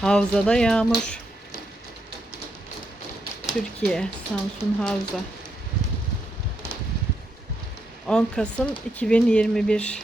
Havzada yağmur. Türkiye, Samsun Havza. 10 Kasım 2021.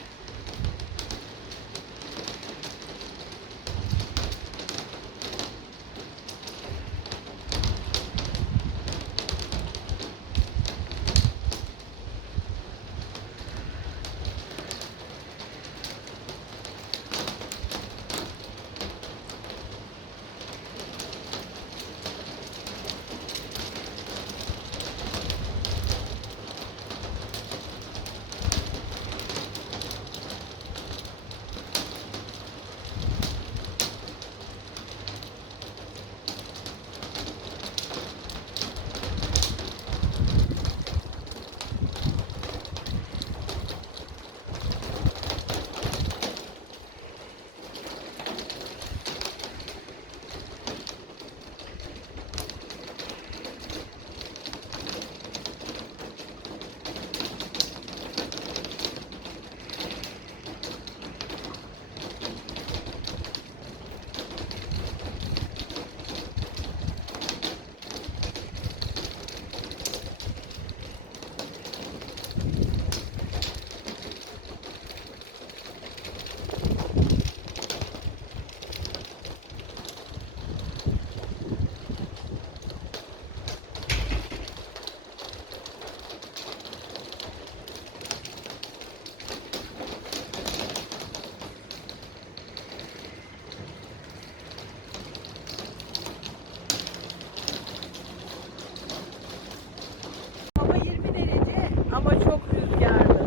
Hava 20 derece ama çok rüzgarlı.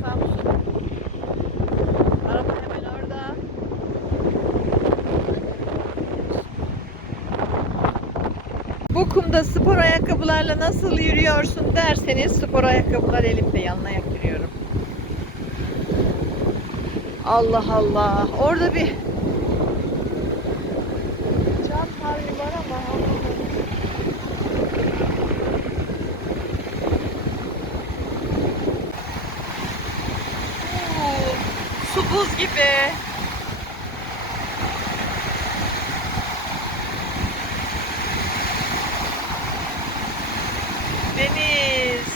Samsun. Araba hemen orada. Bu kumda spor ayakkabılarla nasıl yürüyorsun derseniz spor ayakkabılar elimde, yanlayak yürüyorum. Allah Allah. Orada bir cam havlu var ama su buz gibi. Deniz.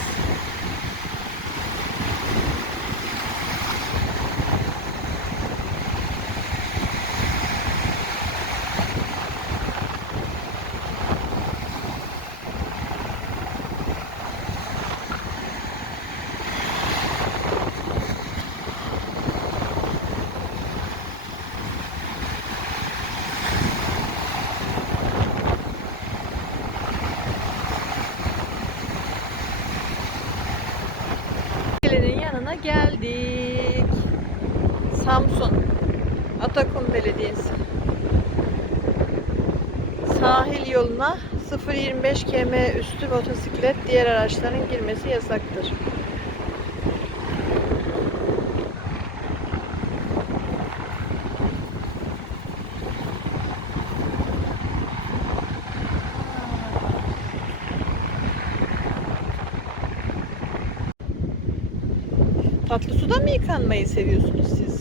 Belediyenin yanına geldik. Samsun Atakum Belediyesi. Sahil yoluna 0.25 km üstü motosiklet, diğer araçların girmesi yasaktır. Tatlı suda mı yıkanmayı seviyorsunuz siz?